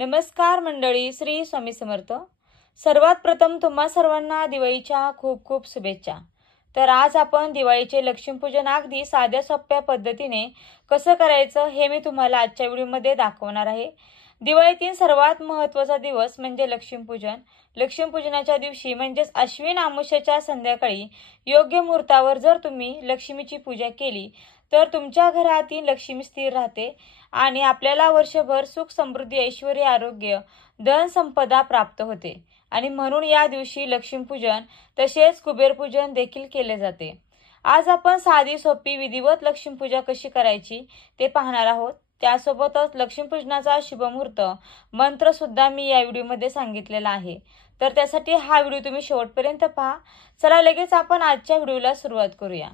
नमस्कार मंडळी, श्री स्वामी समर्थ। सर्वात प्रथम तुम्हा सर्वांना दिवाळीच्या खूप खूप शुभेच्छा। तर आज आपण दिवाळीचे लक्ष्मीपूजन अगदी साध्या सोप्या पद्धतीने कसं करायचं हे मी तुम्हाला आजच्या व्हिडिओमध्ये दाखवणार आहे। दिवाळीतील सर्वात महत्त्वाचा दिवस म्हणजे लक्ष्मीपूजन। लक्ष्मीपूजनाच्या दिवशी म्हणजेच अश्विन अमावस्येच्या संध्याकाळी योग्य मुहूर्तावर जर तुम्ही लक्ष्मीची पूजा केली तर तुमच्या घरातील लक्ष्मी स्थिर राहते आणि आपल्याला वर्षभर सुख समृद्धी ऐश्वर्य आरोग्य धन संपदा प्राप्त होते। आणि म्हणून या दिवशी लक्ष्मीपूजन तसेच कुबेरपूजन देखील केले जाते। आज आपण साधी सोपी विधिवत लक्ष्मीपूजा कशी करायची ते पाहणार आहोत। त्यासोबतच लक्ष्मीपूजनाचा शुभमुहूर्त मंत्र सुद्धा मी या व्हिडिओमध्ये सांगितलेला आहे। तर त्यासाठी हा व्हिडिओ तुम्ही शेवटपर्यंत पहा। चला लगेच आपण आजच्या व्हिडिओला सुरुवात करूया।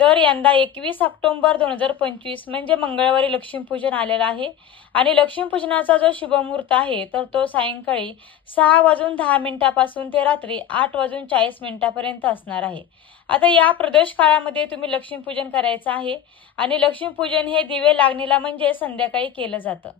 तर यंदा 21 ऑक्टोबर 2025 म्हणजे मंगळवारी लक्ष्मीपूजन आलेलं आहे आणि लक्ष्मीपूजनाचा जो शुभमुहूर्त आहे तर तो सायंकाळी 6:10 पासून ते रात्री 8:40 पर्यंत असणार आहे। आता या प्रदोष काळामध्ये तुम्ही लक्ष्मीपूजन करायचं आहे आणि लक्ष्मीपूजन हे दिवे लागणीला म्हणजे संध्याकाळी केलं जातं।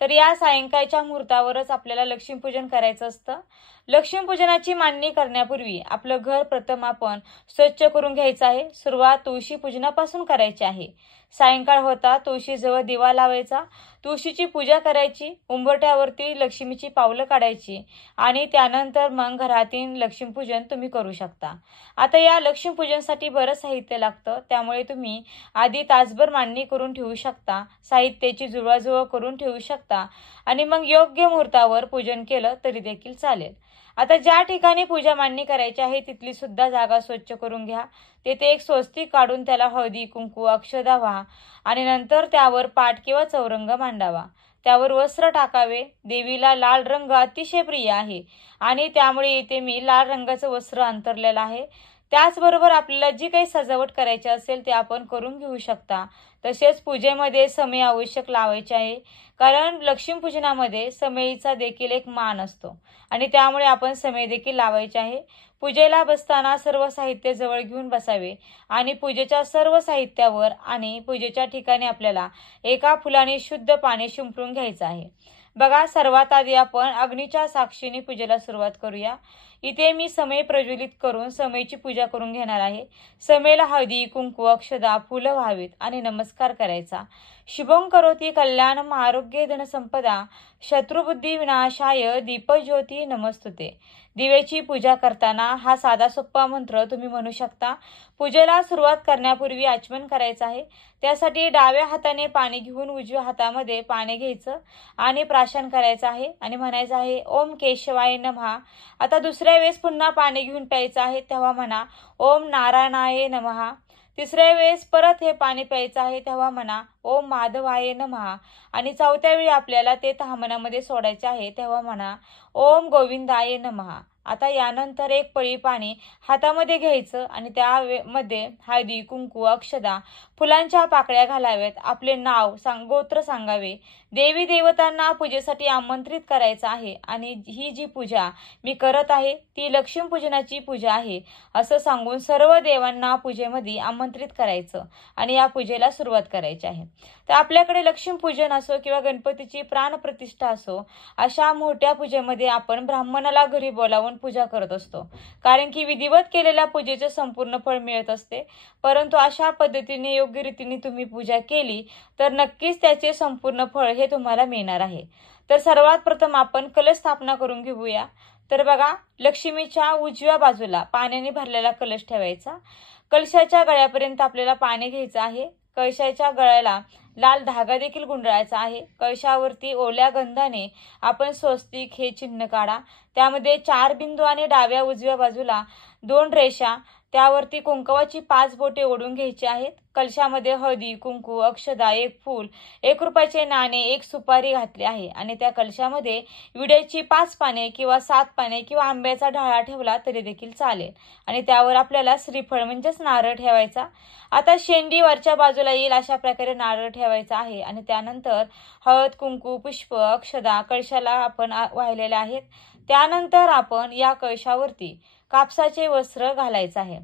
तर या सायंकाळच्या मुहूर्तावरच आपल्याला लक्ष्मीपूजन करायचं असतं। लक्ष्मीपूजनाची मांडणी करण्यापूर्वी आपलं घर प्रथम आपण स्वच्छ करून घ्यायचं आहे। सुरुवात तुळशी पूजनापासून करायची आहे। सायंकाळ होता तुळशीजवळ दिवा लावायचा, तुळशीची पूजा करायची, उंबरठ्यावरती लक्ष्मीची पावलं काढायची आणि त्यानंतर मग घरातील लक्ष्मीपूजन तुम्ही करू शकता। आता या लक्ष्मीपूजनासाठी बरंच साहित्य लागतं, त्यामुळे तुम्ही आधी तासभर मांडणी करून ठेवू शकता, साहित्याची जुळवाजुळव करून ठेवू शकता आणि मग योग्य मुहूर्तावर पूजन केलं तरी देखील चालेल। आता ज्या ठिकाणी पूजा मांडणी करायची आहे तिथली सुद्धा जागा स्वच्छ करून घ्या। तेथे एक स्वस्तिक काढून त्याला हळदी कुंकू अक्षदा व्हा आणि नंतर त्यावर पाट किंवा चौरंग मांडावा। त्यावर वस्त्र टाकावे। देवीला लाल रंग अतिशय प्रिय आहे आणि त्यामुळे इथे मी लाल रंगाचं वस्त्र अंतरलेलं आहे। त्याचबरोबर आपल्याला जी काही सजावट करायची असेल ते आपण करून घेऊ शकता। तसेच पूजेमध्ये समय आवश्यक लावायचे आहे, कारण लक्ष्मीपूजनामध्ये समयीचा देखील एक मान असतो आणि त्यामुळे आपण समय देखील लावायचे आहे। पूजेला बसताना सर्व साहित्य जवळ घेऊन बसावे आणि पूजेच्या सर्व साहित्यावर आणि पूजेच्या ठिकाणी आपल्याला एका फुलाने शुद्ध पाणी शिंपडून घ्यायचं आहे। बघा, सर्वात आधी आपण अग्नीच्या साक्षीने पूजेला सुरुवात करूया। इथे मी समय प्रज्वलित करून समयची पूजा करून घेणार आहे। समयला हळदी कुंकू अक्षदा फुलं व्हावीत आणि नमस्कार करायचा। शुभं करोति कल्याणम आरोग्य धनसंपदा शत्रुबुद्धी विनाशाय दीपज्योती नमस्तुते। दिव्याची पूजा करताना हा साधा सोपा मंत्र तुम्ही म्हणू शकता। पूजेला सुरुवात करण्यापूर्वी आचमन करायचं आहे। त्यासाठी डाव्या हाताने पाणी घेऊन उजव्या हातामध्ये पाणी घ्यायचं आणि प्राशन करायचं आहे आणि म्हणायचं आहे ओम केशवाय नमः। आता दुसऱ्या वेळेस पुन्हा पाणी घेऊन प्यायचं आहे, तेव्हा म्हणा ओम नारायणाय नमः। तिसऱ्या वेळेस परत हे पाणी प्यायचं आहे, तेव्हा म्हणा ओम माधवाय नमः आणि चौथ्या वेळी आपल्याला ते तहामनामध्ये सोडायचे आहे, तेव्हा म्हणा ओम गोविंदाय नमः। आता यानंतर एक पळी पाणी हातामध्ये घ्यायचं आणि त्यामध्ये हळदी कुंकू अक्षदा फुलांच्या पाकळ्या घालाव्यात। आपले नाव गोत्र सांगावे। देवी देवतांना पूजेसाठी आमंत्रित करायचं आहे आणि ही जी पूजा मी करत आहे ती लक्ष्मीपूजनाची पूजा आहे असं सांगून सर्व देवांना पूजेमध्ये आमंत्रित करायचं आणि या पूजेला सुरुवात करायची आहे। तर आपल्याकडे लक्ष्मीपूजन असो किंवा गणपतीची प्राणप्रतिष्ठा असो, अशा मोठ्या पूजेमध्ये आपण ब्राह्मणाला घरी बोलावून पूजा करत असतो, कारण की विधिवत केलेल्या पूजेचे संपूर्ण फळ मिळत असते। परंतु अशा पद्धतीने योग्य रीतीने तुम्ही पूजा केली तर नक्कीच त्याचे संपूर्ण फळ हे तुम्हाला मिळणार आहे। तर सर्वात प्रथम आपण कलश स्थापना करून घेऊया। तर बघा, लक्ष्मीच्या उजव्या बाजूला पाण्याने भरलेला कलश ठेवायचा। कलशाच्या गळ्यापर्यंत आपल्याला पाणी घ्यायचं आहे। कळशाच्या गळ्याला लाल धागा देखील गुंडाळायचा आहे। कळशावरती ओल्या गंधाने आपण स्वस्तिक हे चिन्ह काढा। त्यामध्ये 4 बिंदू आणि डाव्या उजव्या बाजूला 2 रेषा, त्यावरती कुंकवाची 5 बोटे ओढून घ्यायची आहेत। कलशामध्ये हळदी कुंकू अक्षदा 1 फूल 1 रुपयाचे नाणे 1 सुपारी घातली आहे आणि त्या कलशामध्ये विड्याची 5 पाने किंवा 7 पाने किंवा आंब्याचा ढाळा ठेवला तरी देखील चालेल आणि त्यावर आपल्याला श्रीफळ म्हणजेच नारळ ठेवायचा। आता शेंडी वरच्या बाजूला येईल अशा प्रकारे नारळ ठेवायचा आहे आणि त्यानंतर हळद कुंकू पुष्प अक्षदा कळशाला आपण वाहिलेले आहेत। त्यानंतर आपण या कळशावरती कापसाचे वस्त्र घालायचं आहे।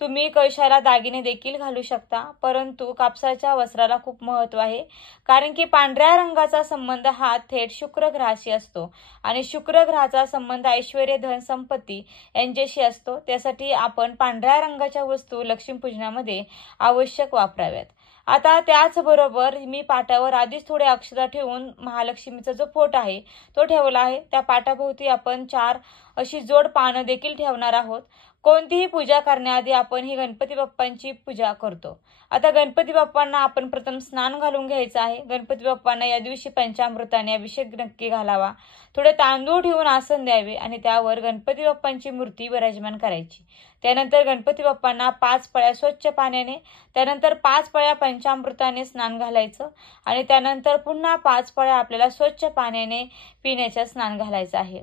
तुम्ही कळशाला दागिने देखील घालू शकता, परंतु कापसाच्या वस्त्राला खूप महत्त्व आहे, कारण की पांढऱ्या रंगाचा संबंध हा थेट शुक्र ग्रहाशी असतो आणि शुक्र ग्रहाचा संबंध ऐश्वर्य, धन, संपत्ती यांच्याशी असतो. त्यासाठी आपण पांढऱ्या रंगाच्या वस्तू लक्ष्मीपूजनामध्ये आवश्यक वापराव्यात. आता त्याचबरोबर मी पाटावर आधीच थोडे अक्षता ठेवून महालक्ष्मीचा जो फोट आहे तो ठेवला आहे. त्या पाटाभोवती आपण 4 अशी जोड पानं देखील ठेवणार आहोत. कोणतीही पूजा करण्याआधी आपण ही गणपती बाप्पांची पूजा करतो. आता गणपती बाप्पांना आपण प्रथम स्नान घालून घ्यायचं आहे. गणपती बाप्पांना या दिवशी पंचामृताने अभिषेक नक्की घालावा. थोडे तांदूळ ठेवून आसन द्यावे आणि त्यावर गणपती बाप्पांची मूर्ती विराजमान करायची. त्यानंतर गणपती बाप्पांना 5 पळ्या स्वच्छ पाण्याने, त्यानंतर 5 पळ्या पंचामृताने स्नान घालायचं आणि त्यानंतर पुन्हा 5 पळ्या आपल्याला स्वच्छ पाण्याने पिण्याचं स्नान घालायचं आहे.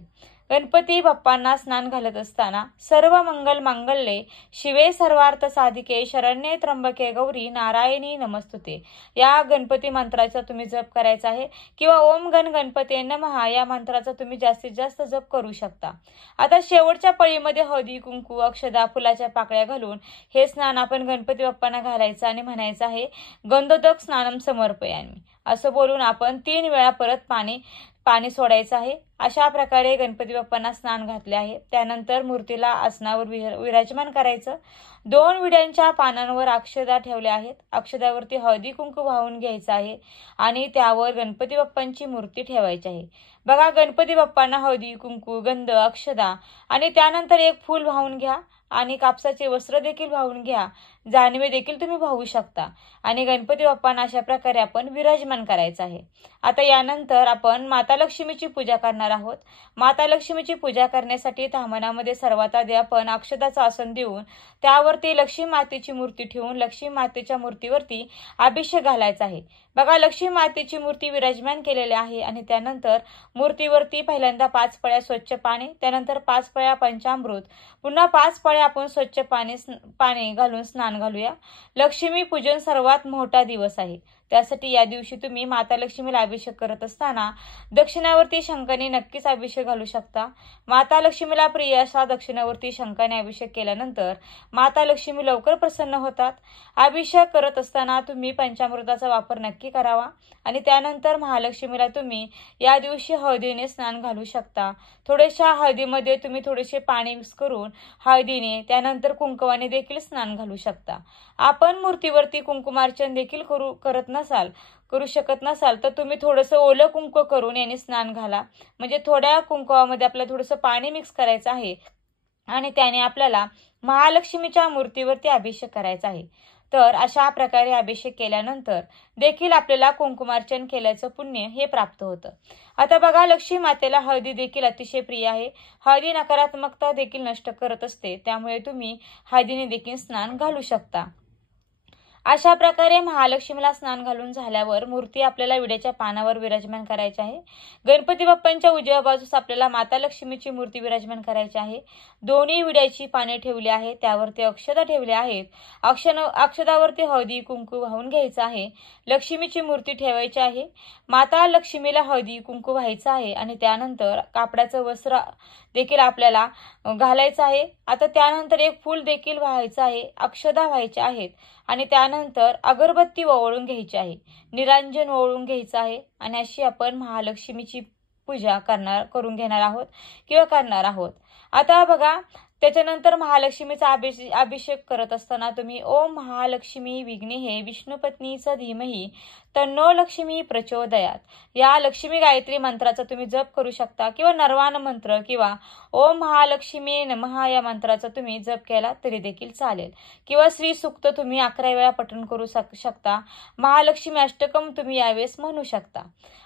गणपती बाप्पांना स्नान घालत असताना सर्व मंगल मांगल्ये शिवे सर्वार्थ साधिके शरण्ये त्र्यंबके गौरी नारायणी नमस्तुते या गणपती मंत्राचा तुम्ही जप करायचा आहे किंवा ओम गण गणपते नमः या मंत्राचा तुम्ही जास्तीत जास्त जप करू शकता. आता शेवटच्या पळीमध्ये हळदी, कुंकू, अक्षदा, फुलाच्या पाकळ्या घालून हे स्नान आपण गणपती बाप्पांना घालायचं आणि म्हणायचं आहे गंधोदक स्नानम समर्पयामि असं बोलून आपण 3 वेळा परत पाणी सोडायचं आहे. अशा प्रकारे गणपती बाप्पांना स्नान घातले आहे. त्यानंतर मूर्तीला आसनावर विराजमान करायचं. 2 विड्यांच्या पानांवर अक्षदा ठेवल्या आहेत. अक्षदावरती हळदी कुंकू वाहून घ्यायचं आहे आणि त्यावर गणपती बाप्पांची मूर्ती ठेवायची आहे. बघा, गणपती बाप्पांना हळदी, कुंकू, गंध, अक्षदा आणि त्यानंतर एक फूल वाहून घ्या आणि कापसाचे वस्त्र देखील वाहून घ्या. जानवे देखील तुम्ही वाहू शकता आणि गणपती बाप्पांना अशा प्रकारे आपण विराजमान करायचं आहे. आता यानंतर आपण माता लक्ष्मीची पूजा करणार आहोत. माता लक्ष्मीची पूजा करण्यासाठी ताम्हणामध्ये सर्वात आधी आपण अक्षदाचं आसन देऊन त्यावरती लक्ष्मी मातेची मूर्ती ठेवून लक्ष्मी मातेच्या मूर्तीवरती अभिषेक घालायचा आहे. बघा, लक्ष्मी मातेची मूर्ती विराजमान केलेली आहे आणि त्यानंतर मूर्तीवरती पहिल्यांदा 5 पळ्या स्वच्छ पाणी, त्यानंतर 5 पळ्या पंचामृत, पुन्हा 5 पळ्या आपण स्वच्छ पाणी घालून स्नान घालूया. लक्ष्मी पूजन सर्वात मोठा दिवस आहे, त्यासाठी या दिवशी तुम्ही माता लक्ष्मीला अभिषेक करत असताना दक्षिणावरती शंखाने नक्कीच अभिषेक घालू शकता. माता लक्ष्मीला प्रिय असा दक्षिणावरती शंखाने अभिषेक केल्यानंतर माता लक्ष्मी लवकर प्रसन्न होतात. अभिषेक करत असताना तुम्ही पंचामृताचा वापर नक्की करावा आणि त्यानंतर महालक्ष्मीला तुम्ही या दिवशी हळदीने स्नान घालू शकता. थोड्याशा हळदीमध्ये तुम्ही थोडेसे पाणी मिक्स करून हळदीने त्यानंतर कुंकवाने देखील स्नान घालू शकता. आपण मूर्तीवरती कुंकुमार्चन देखील करू शकत नसाल तर तुम्ही थोडंसं ओलं कुंकू करून याने स्नान घाला. म्हणजे थोड्या कुंकवामध्ये आपल्याला थोडंसं पाणी मिक्स करायचं आहे आणि त्याने आपल्याला महालक्ष्मीच्या मूर्तीवरती अभिषेक करायचा आहे. तर अशा प्रकारे अभिषेक केल्यानंतर देखील आपल्याला कुंकुमार्चन केल्याचं पुण्य हे प्राप्त होतं. आता बघा, लक्ष्मी मातेला हळदी देखील अतिशय प्रिय आहे. हळदी नकारात्मकता देखील नष्ट करत असते, त्यामुळे तुम्ही हळदीने देखील स्नान घालू शकता. अशा प्रकारे महालक्ष्मीला स्नान घालून झाल्यावर मूर्ती आपल्याला विड्याच्या पानावर विराजमान करायची आहे. गणपती बाप्पांच्या उजव्या बाजूस आपल्याला माता लक्ष्मीची मूर्ती विराजमान करायची आहे. दोन्ही विड्याची पाने ठेवली आहेत, त्यावरती अक्षता ठेवल्या आहेत. अक्षतावरती हळदी कुंकू वाहून घ्यायचं आहे. लक्ष्मीची मूर्ती ठेवायची आहे. माता लक्ष्मीला हळदी कुंकू व्हायचं आहे आणि त्यानंतर कापडाचं वस्त्र देखील आपल्याला घालायचं आहे. आता त्यानंतर एक फूल देखील व्हायचं आहे. अक्षता व्हायच्या आहेत आणि त्यानंतर अगरबत्ती ओवाळून घ्यायची आहे. निरांजन ओवाळून घ्यायचं आहे आणि अशी आपण महालक्ष्मीची पूजा करून घेणार आहोत. आता बघा, त्याच्यानंतर महालक्ष्मीचा अभिषेक करत असताना तुम्ही ओम महालक्ष्मी विघ्नेः विष्णुपत्नीच धीमहि तन्नो लक्ष्मी प्रचोदयात या लक्ष्मी गायत्री मंत्राचा तुम्ही जप करू शकता किंवा नरवाण मंत्र किंवा ओम महालक्ष्मी नमः या मंत्राचा तुम्ही जप केला तरी देखील चालेल किंवा श्री सूक्त तुम्ही 11 वेळा पठण करू शकता. महालक्ष्मी अष्टकम तुम्ही यावेळेस म्हणू शकता.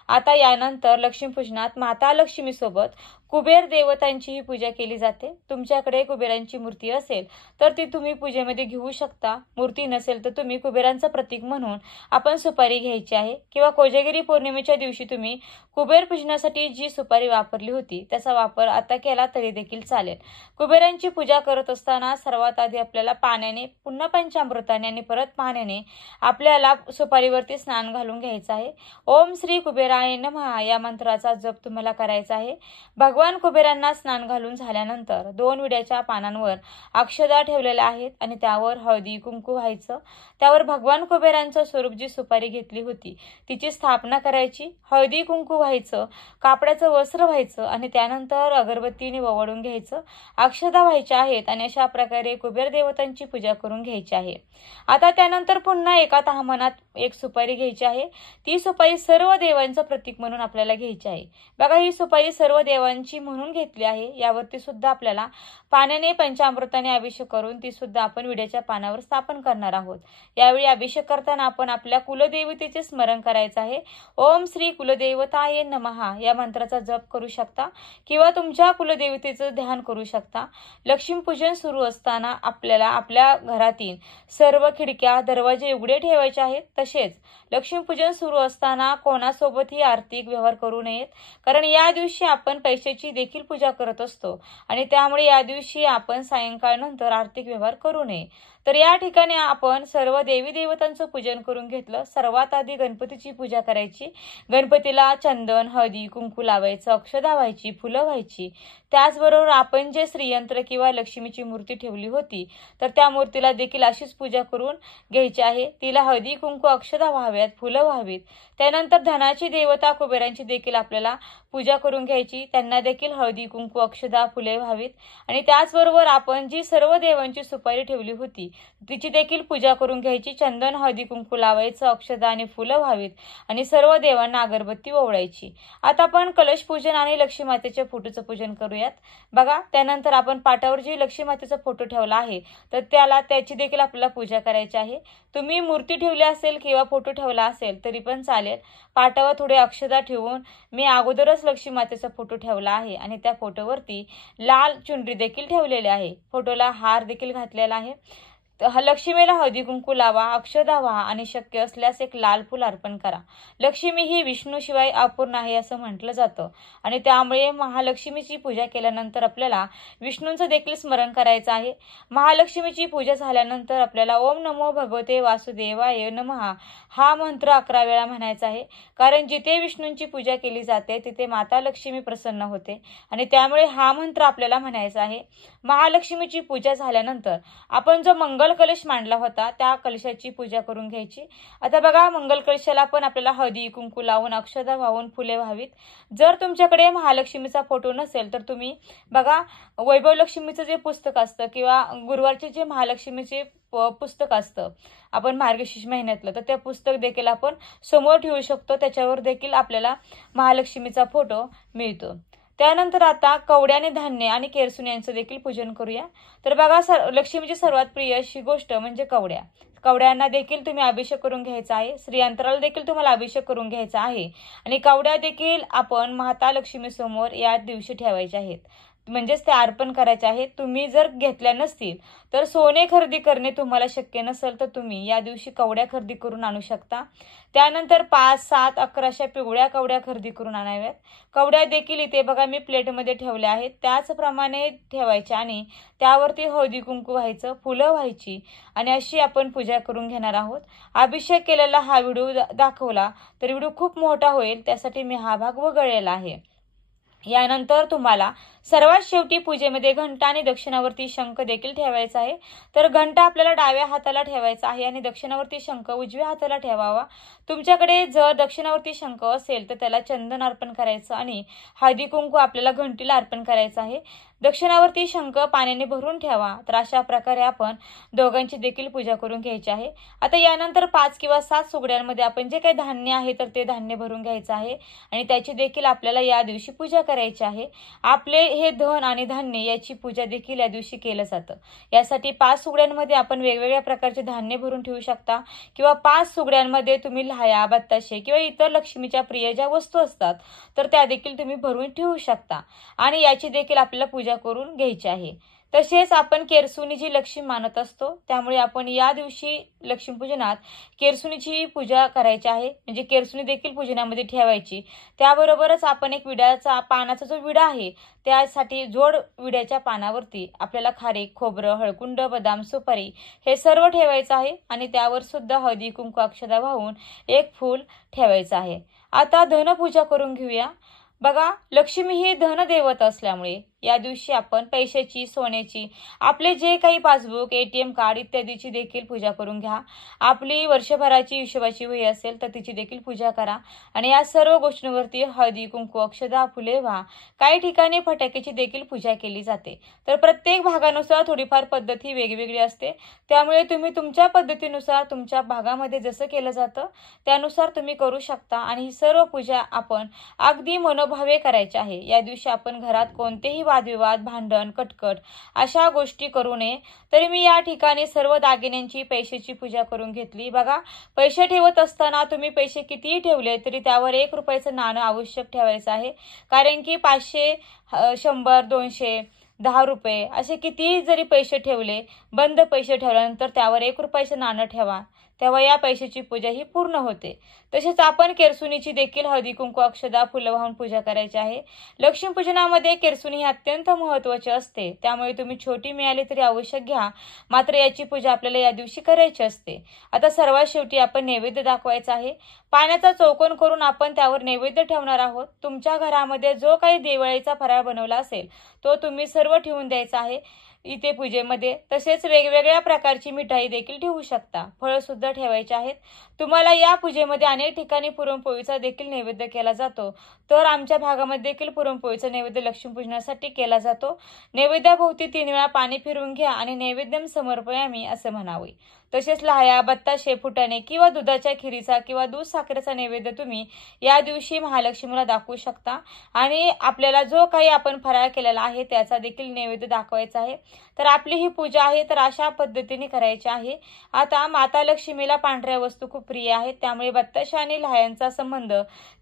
आता यानंतर लक्ष्मीपूजनात माता लक्ष्मी सोबत कुबेर देवतांचीही पूजा केली जाते. तुमच्याकडे कुबेरांची मूर्ती असेल तर ती तुम्ही पूजेमध्ये घेऊ शकता. मूर्ती नसेल तर तुम्ही कुबेरांचं प्रतीक म्हणून आपण सुपारी घ्यायची घ्यायची आहे किंवा कोजागिरी पौर्णिमेच्या दिवशी तुम्ही कुबेर पूजनासाठी जी सुपारी वापरली होती त्याचा वापर आता केला तरी देखील चालेल। कुबेरांची पूजा करत असताना सर्वात आधी आपल्याला पाण्याने, पुन्हा पंचामृताने आणि परत पाण्याने आपल्याला सुपारीवरती स्नान घालून घ्यायचं आहे। ओम श्री कुबेराय नमः या मंत्राचा जप तुम्हाला करायचा आहे। भगवान कुबेरांना स्नान घालून झाल्यानंतर 2 विड्याच्या पानांवर अक्षदा ठेवलेल्या आहेत आणि त्यावर हळदी कुंकू व्हायचं। त्यावर भगवान कुबेरांचं स्वरूप जी सुपारी घेतली होती तिची स्थापना करायची, हळदी कुंकू व्हायचं, कापडाचं वस्त्र व्हायचं आणि त्यानंतर अगरबत्तीने ओवाळून घ्यायचं, अक्षदा व्हायच्या आहेत आणि अशा प्रकारे कुबेर देवतांची पूजा करून घ्यायची आहे। आता त्यानंतर पुन्हा एका तहामनात एक सुपारी घ्यायची आहे। ती सुपारी सर्व देवांचं प्रतीक म्हणून आपल्याला घ्यायची आहे। बघा, ही सुपारी सर्व देवांची म्हणून घेतली आहे। यावरती सुद्धा आपल्याला पाण्याने पंचामृताने अभिषेक करून ती सुद्धा आपण विड्याच्या पानावर स्थापन करणार आहोत। यावेळी अभिषेक करताना आपण आपल्या कुलदेवतेचे स्मरण करायचं आहे। ओम श्री कुलदेवताय नमः या मंत्राचा जप करू शकता किंवा तुमच्या कुलदेवतेचं ध्यान करू शकता। लक्ष्मीपूजन सुरू असताना आपल्याला आपल्या घरातील सर्व खिडक्या, दरवाजे उघडे ठेवायचे आहेत। तसेच लक्ष्मीपूजन सुरू असताना कोणासोबतही आर्थिक व्यवहार करू नयेत, कारण या दिवशी आपण पैशाची देखील पूजा करत असतो आणि त्यामुळे या दिवशी आपण सायंकाळनंतर आर्थिक व्यवहार करू नये। तर या ठिकाणी आपण सर्व देवी देवतांचं पूजन करून घेतलं। सर्वात आधी गणपतीची पूजा करायची। गणपतीला चंदन, हळदी कुंकू लावायचं, अक्षदा व्हायची, फुलं व्हायची। त्याचबरोबर आपण जे श्रीयंत्र किंवा लक्ष्मीची मूर्ती ठेवली होती तर त्या मूर्तीला देखील अशीच पूजा करून घ्यायची आहे। तिला हळदी कुंकू, अक्षदा व्हाव्यात, फुलं व्हावीत। त्यानंतर धनाची देवता कुबेरांची देखील आपल्याला पूजा करून घ्यायची। त्यांना देखील हळदी कुंकू, अक्षदा, फुले व्हावीत आणि त्याचबरोबर आपण जी सर्व देवांची सुपारी ठेवली होती तिची देखील पूजा करून घ्यायची। चंदन, हळदी कुंकू लावायचं, अक्षदा आणि फुलं व्हावीत आणि सर्व देवांना अगरबत्ती ओवाळायची। आता आपण कलश पूजन आणि लक्ष्मी मातेच्या फोटोचं पूजन करूयात। बघा, त्यानंतर आपण पाटावर जी लक्ष्मी मातेचा फोटो ठेवला आहे तर त्याची देखील आपल्याला पूजा करायची आहे। तुम्ही मूर्ती ठेवली असेल किंवा फोटो ठेवला असेल तरी पण चालेल। पाटावर थोडे अक्षदा ठेवून मी अगोदरच लक्ष्मी मातेचा फोटो ठेवला आहे आणि त्या फोटोवरती लाल चुनरी देखील ठेवलेली आहे। फोटोला हार देखील घातलेला आहे। लक्ष्मीला हळदी कुंकू लावा, अक्षदा व्हा आणि शक्य असल्यास एक लाल फूल अर्पण करा। लक्ष्मी ही विष्णूशिवाय अपूर्ण आहे असं म्हटलं जातं आणि त्यामुळे महालक्ष्मीची पूजा केल्यानंतर आपल्याला विष्णूंचं देखील स्मरण करायचं आहे। महालक्ष्मीची पूजा झाल्यानंतर आपल्याला ओम नमो भगवते वासुदेवाय नमः हा मंत्र 11 वेळा म्हणायचा आहे, कारण जिथे विष्णूंची पूजा केली जाते तिथे माता लक्ष्मी प्रसन्न होते आणि त्यामुळे हा मंत्र आपल्याला म्हणायचा आहे। महालक्ष्मीची पूजा झाल्यानंतर आपण जो मंगल कलश मांडला होता त्या कलशाची पूजा करून घ्यायची। आता बघा, मंगल कलशाला पण आपल्याला हळदी कुंकू लावून, अक्षदा वाहून, फुले व्हावीत। जर तुमच्याकडे महालक्ष्मीचा फोटो नसेल तर तुम्ही बघा, वैभव लक्ष्मीचं जे पुस्तक असतं किंवा गुरुवारचे जे महालक्ष्मीचे पुस्तक असतं आपण मार्गशीर्ष महिन्यातलं, तर ते पुस्तक देखील आपण समोर ठेवू शकतो। त्याच्यावर देखील आपल्याला महालक्ष्मीचा फोटो मिळतो। त्यानंतर आता कवड्याने धान्य आणि केरसुणी यांचं देखील पूजन करूया। तर बघा, लक्ष्मीची सर्वात प्रिय अशी गोष्ट म्हणजे कवड्या। कवड्यांना देखील तुम्ही अभिषेक करून घ्यायचा आहे। श्रीयंत्राला देखील तुम्हाला अभिषेक करून घ्यायचा आहे आणि कवड्या देखील आपण माता लक्ष्मी समोर या दिवशी ठेवायच्या आहेत, म्हणजेच ते अर्पण करायचे आहेत। तुम्ही जर घेतल्या नसतील तर सोने खरेदी करणे तुम्हाला शक्य नसेल तर तुम्ही या दिवशी कवड्या खरेदी करून आणू शकता। त्यानंतर 5, 7, 11 अशा पिवळ्या कवड्या खरेदी करून आणाव्यात। कवड्या देखील इथे बघा मी प्लेटमध्ये ठेवल्या आहेत, त्याचप्रमाणे ठेवायच्या आणि त्यावरती हळदी कुंकू व्हायचं, फुलं व्हायची आणि अशी आपण पूजा करून घेणार आहोत। अभिषेक केलेला हा व्हिडिओ दाखवला तर व्हिडिओ खूप मोठा होईल, त्यासाठी मी हा भाग वगळलेला आहे। यानंतर तुम्हाला सर्वात शेवटी पूजेमध्ये घंटा आणि दक्षिणावरती शंख देखील ठेवायचा आहे। तर घंटा आपल्याला डाव्या हाताला ठेवायचा आहे आणि दक्षिणावरती शंख उजव्या हाताला ठेवावा। तुमच्याकडे जर दक्षिणावरती शंख असेल तर त्याला चंदन अर्पण करायचं आणि हळदी कुंकू आपल्याला घंटीला अर्पण करायचं आहे। दक्षिणावरती शंख पाण्याने भरून ठेवा। तर अशा प्रकारे आपण दोघांची देखील पूजा करून घ्यायची आहे। आता यानंतर 5 किंवा 7 सुगड्यांमध्ये आपण जे काही धान्य आहे तर ते धान्य भरून घ्यायचं आहे आणि त्याची देखील आपल्याला या दिवशी पूजा करायची आहे। आपले हे धन आणि धान्य याची पूजा देखील या दिवशी केलं जातं। यासाठी 5 सुगड्यांमध्ये आपण वेगवेगळ्या प्रकारचे धान्य भरून ठेवू शकता किंवा 5 सुगड्यांमध्ये तुम्ही लाह्या, बत्ताशे किंवा इतर लक्ष्मीच्या प्रिय ज्या वस्तू असतात तर त्या देखील तुम्ही भरून ठेवू शकता आणि याची देखील आपल्याला पूजा करून घ्यायची आहे। तसेच आपण केरसुणी जी लक्ष्मी मानत असतो, त्यामुळे आपण या दिवशी लक्ष्मीपूजनात केरसुणीची पूजा करायची आहे, म्हणजे केरसुणी देखील पूजनामध्ये ठेवायची. त्याबरोबरच आपण एक विड्याचा पानाचा जो विडा आहे, त्यासाठी जोड विड्याच्या पानावरती आपल्याला खारीक, खोबरं, हळकुंड, बदाम, सुपारी हे सर्व ठेवायचं आहे आणि त्यावर सुद्धा हळदी कुंकू अक्षता वाहून एक फूल ठेवायचं आहे. आता धनपूजा करून घेऊया. बघा, लक्ष्मी ही धनदेवता असल्यामुळे या दिवशी आपण पैशाची, सोन्याची, आपले जे काही पासबुक, ATM कार्ड इत्यादीची देखील पूजा करून घ्या. आपली वर्षभराची हिशोबाची वही असेल तर तिची देखील पूजा करा आणि या सर्व गोष्टींवरती हळदी कुंकू अक्षता फुले व्हा. काही ठिकाणी फटाक्याची देखील पूजा केली जाते. तर प्रत्येक भागानुसार थोडीफार पद्धत ही वेगवेगळी असते, त्यामुळे तुम्ही तुमच्या पद्धतीनुसार तुमच्या भागामध्ये जसं केलं जातं त्यानुसार तुम्ही करू शकता आणि ही सर्व पूजा आपण अगदी मनोभावे करायची आहे. या दिवशी आपण घरात कोणतेही वादविवाद, भांडण, कटकट अशा गोष्टी करू नये. तरी मी या ठिकाणी सर्व दागिन्यांची, पैशाची पूजा करून घेतली. बघा, पैसे ठेवत असताना तुम्ही पैसे कितीही ठेवले तरी त्यावर 1 रुपयाचं नाणं आवश्यक ठेवायचं आहे. कारण की 500, 100, 200, 10 रुपये असे कितीही जरी पैसे ठेवले, बंद पैसे ठेवल्यानंतर त्यावर 1 रुपयाचं नाणं ठेवा, तेव्हा या पैशाची पूजा ही पूर्ण होते. तसेच आपण केरसुणीची देखील हळदी कुंकू अक्षता फुलं वाहून पूजा करायची आहे. लक्ष्मीपूजनामध्ये केरसुणी ही अत्यंत महत्त्वाची असते, त्यामुळे तुम्ही छोटी मिळाली तरी आवश्यक घ्या, मात्र याची पूजा आपल्याला या दिवशी करायची असते. आता सर्वात शेवटी आपण नैवेद्य दाखवायचा आहे. पाण्याचा चौकोन करून आपण त्यावर नैवेद्य ठेवणार आहोत. तुमच्या घरामध्ये जो काही दिवाळीचा फराळ बनवला असेल तो तुम्ही सर्व ठेवून द्यायचा आहे इथे पूजेमध्ये. तसेच वेगवेगळ्या प्रकारची मिठाई देखील ठेवू शकता, फळं सुद्धा ठेवायची आहेत. तुम्हाला या पूजेमध्ये अनेक ठिकाणी पुरणपोळीचा देखील नैवेद्य केला जातो, तर आमच्या भागामध्ये देखील पुरणपोळीचा नैवेद्य लक्ष्मीपूजनासाठी केला जातो. नैवेद्याभोवती 3 वेळा पाणी फिरवून घ्या आणि नैवेद्यम समर्पयामी असं म्हणावे. तसेच लाह्या, बत्ताशे, फुटाणे किंवा दुधाच्या खिरीचा किंवा दूध साखरेचा नैवेद्य तुम्ही या दिवशी महालक्ष्मीला दाखवू शकता आणि आपल्याला जो काही आपण फराळ केलेला आहे त्याचा देखील नैवेद्य दाखवायचा आहे. तर आपली ही पूजा आहे तर अशा पद्धतीने करायची आहे. आता माता लक्ष्मीला पांढऱ्या वस्तू खूप प्रिय आहेत, त्यामुळे बत्ताशा आणि लाह्यांचा संबंध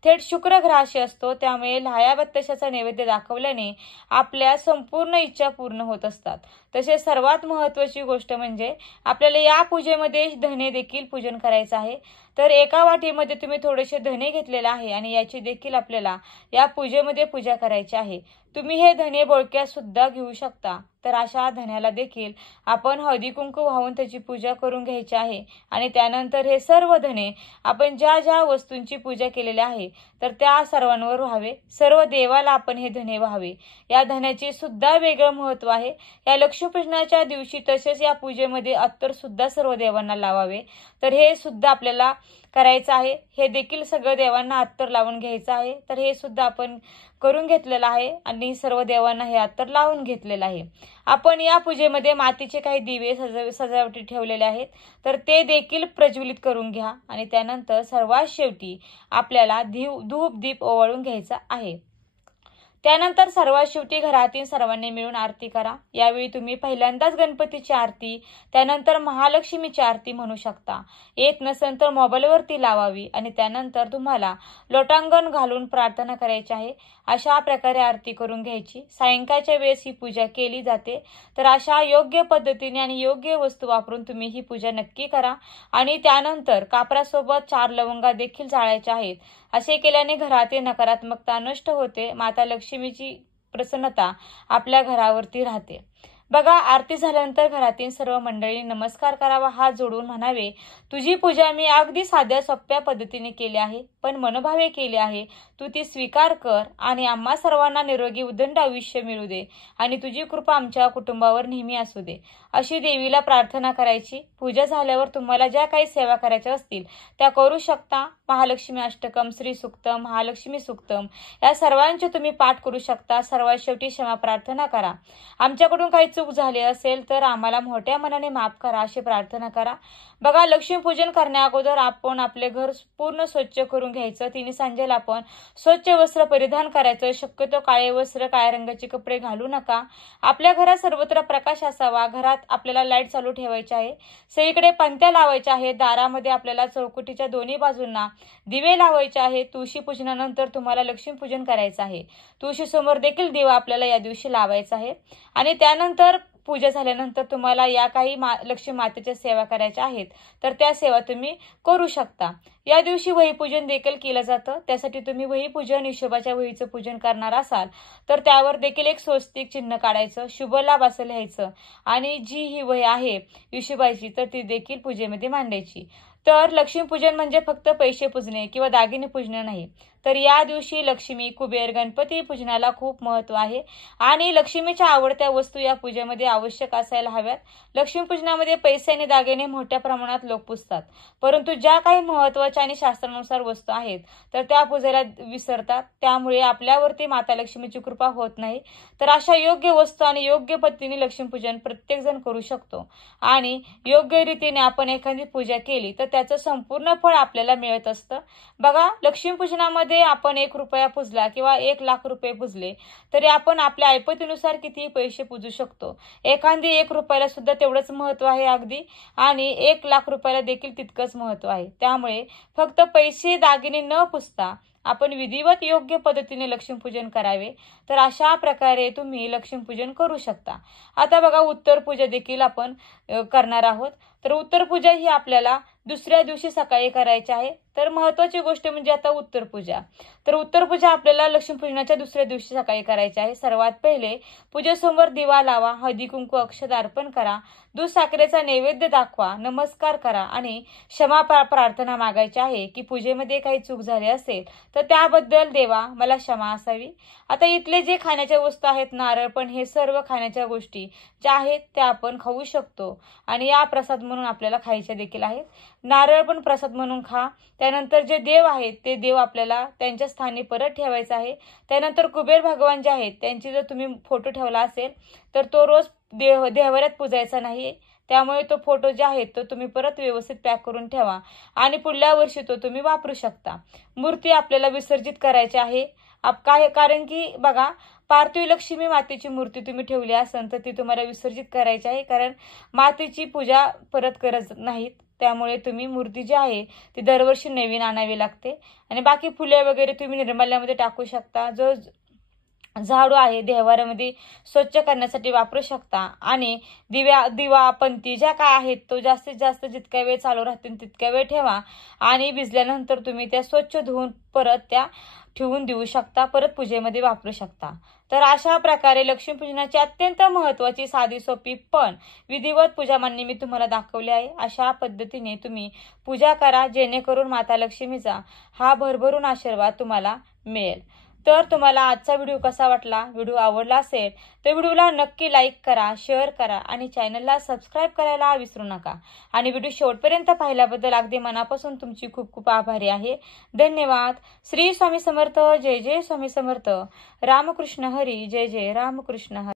थेट शुक्र ग्रहाशी असतो, त्यामुळे लाह्या बत्ताशाचा नैवेद्य दाखवल्याने आपल्या संपूर्ण इच्छा पूर्ण होत असतात. तसेच सर्वात महत्त्वाची गोष्ट म्हणजे आपल्याला या पूजेमध्ये धने देखील पूजन करायचं आहे. तर एका वाटीमध्ये तुम्ही थोडेसे धने घेतलेले आहे आणि याची देखील आपल्याला या पूजेमध्ये पूजा करायची आहे. तुम्ही हे धने बोळक्यात सुद्धा घेऊ शकता. तर अशा धन्याला देखील आपण हळदी कुंकू वाहून त्याची पूजा करून घ्यायची आहे आणि त्यानंतर हे सर्व धने आपण ज्या ज्या वस्तूंची पूजा केलेली आहे तर त्या सर्वांवर व्हावे. सर्व देवाला आपण हे धने व्हावे. या धन्याचे सुद्धा वेगळं महत्त्व आहे. या लक्ष्मीपूजनाच्या दिवशी तसेच या पूजेमध्ये अत्तर सुद्धा सर्व देवांना लावावे. तर हे सुद्धा आपल्याला करायचं आहे. हे देखील सगळं देवांना अत्तर लावून घ्यायचं आहे. तर हे सुद्धा आपण करून घेतलेलं आहे आणि सर्व देवांना हे अत्तर लावून घेतलेलं आहे. आपण या पूजेमध्ये मातीचे काही दिवे सजावटी ठेवलेले आहेत, तर ते देखील प्रज्वलित करून घ्या आणि त्यानंतर सर्वात शेवटी आपल्याला धूप दीप ओवाळून घ्यायचा आहे. त्यानंतर सर्वात शेवटी घरातील सर्वांनी मिळून आरती करा. यावेळी तुम्ही पहिल्यांदाच गणपतीची आरती, त्यानंतर महालक्ष्मीची आरती म्हणू शकता. येत नसेल तर मोबाईलवरती लावावी आणि त्यानंतर तुम्हाला लोटांगण घालून प्रार्थना करायची आहे. अशा प्रकारे आरती करून घ्यायची. सायंकाळच्या वेळेस ही पूजा केली जाते. तर अशा योग्य पद्धतीने आणि योग्य वस्तू वापरून तुम्ही ही पूजा नक्की करा आणि त्यानंतर कापरासोबत 4 लवंगा देखील जाळायच्या आहेत. असे केल्याने घरातील नकारात्मकता नष्ट होते, माता लक्ष्मीची प्रसन्नता आपल्या घरावरती राहते. बघा, आरती झाल्यानंतर घरातील सर्व मंडळी नमस्कार करावा, हात जोडून म्हणावे, तुझी पूजा मी अगदी साध्या सोप्या पद्धतीने केली आहे, पण मनोभावे केली आहे. तू ती स्वीकार कर आणि आम्हा सर्वांना निरोगी उदंड आयुष्य मिळू दे आणि तुझी कृपा आमच्या कुटुंबावर नेहमी असू दे, अशी देवीला प्रार्थना करायची. पूजा झाल्यावर तुम्हाला ज्या काही सेवा करायच्या असतील त्या करू शकता. महालक्ष्मी अष्टकम, श्री सुक्तम, महालक्ष्मी सुक्तम या सर्वांचे तुम्ही पाठ करू शकता. सर्वात शेवटी क्षमा प्रार्थना करा. आमच्याकडून काही चूक झाली असेल तर आम्हाला मोठ्या मनाने माफ करा अशी प्रार्थना करा. बघा, लक्ष्मीपूजन करण्या अगोदर आपण आपले घर पूर्ण स्वच्छ करून घ्यायचं. तिने सांजेला आपण स्वच्छ वस्त्र परिधान करायचं. शक्यतो काळे वस्त्र, काळ्या रंगाचे कपडे घालू नका. आपल्या घरात सर्वत्र प्रकाश असावा. घरात आपल्याला लाईट चालू ठेवायची आहे. सगळीकडे पंत्या लावायच्या आहेत. दारामध्ये आपल्याला चौकटीच्या दोन्ही बाजूंना दिवे लावायचे आहेत. तुळशी पूजनानंतर तुम्हाला लक्ष्मीपूजन करायचं आहे. तुळशी समोर देखील दिवा आपल्याला या दिवशी लावायचा आहे आणि त्यानंतर पूजा झाल्यानंतर तुम्हाला या काही लक्ष्मी मातेच्या सेवा करायच्या आहेत तर त्या सेवा तुम्ही करू शकता। या दिवशी वहीपूजन देखील केलं जातं। त्यासाठी तुम्ही वहीपूजन हिशोबाच्या वहीचं पूजन करणार असाल तर त्यावर देखील एक स्वस्तिक चिन्ह काढायचं, शुभ लाभ असं लिहायचं आणि जी ही वही आहे हिशोबाची तर ती देखील पूजेमध्ये मांडायची। तर लक्ष्मीपूजन म्हणजे फक्त पैसे पूजणे किंवा दागिने पूजणे नाही, तर या दिवशी लक्ष्मी, कुबेर, गणपती पूजनाला खूप महत्त्व आहे आणि लक्ष्मीच्या आवडत्या वस्तू या पूजेमध्ये आवश्यक असायला हव्यात। लक्ष्मीपूजनामध्ये पैसे आणि दागिने मोठ्या प्रमाणात लोक पूजतात, परंतु ज्या काही महत्त्वाच्या आणि शास्त्रानुसार वस्तू आहेत तर त्या पूजेला विसरतात, त्यामुळे आपल्यावरती माता लक्ष्मीची कृपा होत नाही। तर अशा योग्य वस्तू आणि योग्य पद्धतीने लक्ष्मीपूजन प्रत्येकजण करू शकतो आणि योग्य रीतीने आपण एखादी पूजा केली तर त्याचं संपूर्ण फळ आपल्याला मिळत असतं। बघा, लक्ष्मीपूजनामध्ये आपण 1 रुपया पूजला किंवा 1 लाख रुपये पूजले तरी आपण आपल्या ऐपतीनुसार किती पैसे पूजू शकतो। एखादी 1 रुपयाला सुद्धा तेवढंच महत्त्व आहे अगदी आणि 1 लाख रुपयाला देखील तितकंच महत्त्व आहे। त्यामुळे फक्त पैसे दागिने न पूजता आपण विधिवत योग्य पद्धतीने लक्ष्मीपूजन करावे, तर अशा प्रकारे तुम्ही लक्ष्मीपूजन करू शकता। आता बघा, उत्तर पूजा देखील आपण करणार आहोत। तर उत्तर पूजा ही आपल्याला दुसऱ्या दिवशी सकाळी करायची आहे। तर महत्त्वाची गोष्ट म्हणजे आता उत्तर पूजा। तर उत्तर पूजा आपल्याला लक्ष्मीपूजनाच्या दुसऱ्या दिवशी सकाळी करायची आहे। सर्वात पहिले पूजेसमोर दिवा लावा, हळदी कुंकू अक्षत अर्पण करा, दूध साखरेचा नैवेद्य दाखवा, नमस्कार करा आणि क्षमा प्रार्थना मागायची आहे की पूजेमध्ये काही चूक झाली असेल तर त्याबद्दल देवा मला क्षमा असावी। आता इथले जे खाण्याच्या वस्तू आहेत, नारळ पण, हे सर्व खाण्याच्या गोष्टी ज्या आहेत त्या आपण खाऊ शकतो आणि या प्रसाद म्हणून आपल्याला खायच्या देखील आहेत। नारळ पण प्रसाद म्हणून खा। त्यानंतर जे देव आहेत ते देव आपल्याला त्यांच्या स्थानी परत ठेवायचं आहे। त्यानंतर कुबेर भगवान जे आहेत त्यांची जर तुम्ही फोटो ठेवला असेल तर तो रोज देवाऱ्यात पूजायचा नाही, त्यामुळे तो फोटो जे आहे तो तुम्ही परत व्यवस्थित पॅक करून ठेवा आणि पुढल्या वर्षी तो तुम्ही वापरू शकता। मूर्ती आपल्याला विसर्जित करायची आहे काय, कारण की बघा, पार्थिव लक्ष्मी मातेची मूर्ती तुम्ही ठेवली असेल तर ती तुम्हाला विसर्जित करायची आहे, कारण मातेची पूजा परत करत नाहीत। त्यामुळे तुम्ही मूर्ती जी आहे ती दरवर्षी नवीन आणावी लागते आणि बाकी फुले वगैरे तुम्ही निर्माल्यामध्ये टाकू शकता। जो झाडू आहे देवाऱ्यामध्ये स्वच्छ करण्यासाठी वापरू शकता आणि दिवा पंती ज्या काय आहेत तो जास्तीत जास्त जितक्या वेळ चालू राहतील तितक्या वेळ ठेवा आणि भिजल्यानंतर तुम्ही त्या स्वच्छ धुवून परत त्या ठेवून देऊ शकता, परत पूजेमध्ये वापरू शकता। तर अशा प्रकारे लक्ष्मीपूजनाची अत्यंत महत्त्वाची, साधी, सोपी पण विधिवत पूजा मांडणी मी तुम्हाला दाखवली आहे। अशा पद्धतीने तुम्ही पूजा करा जेणेकरून माता लक्ष्मीचा हा भरभरून आशीर्वाद तुम्हाला मिळेल। तर तुम्हाला आजचा व्हिडिओ कसा वाटला? व्हिडिओ आवडला असेल तर व्हिडिओला नक्की लाईक करा, शेअर करा आणि चॅनलला सबस्क्राईब करायला विसरू नका आणि व्हिडिओ शेवटपर्यंत पाहिल्याबद्दल अगदी मनापासून तुमची खूप खूप आभारी आहे। धन्यवाद। श्री स्वामी समर्थ। जय जय स्वामी समर्थ। रामकृष्ण हरी। जय जय रामकृष्ण हरी।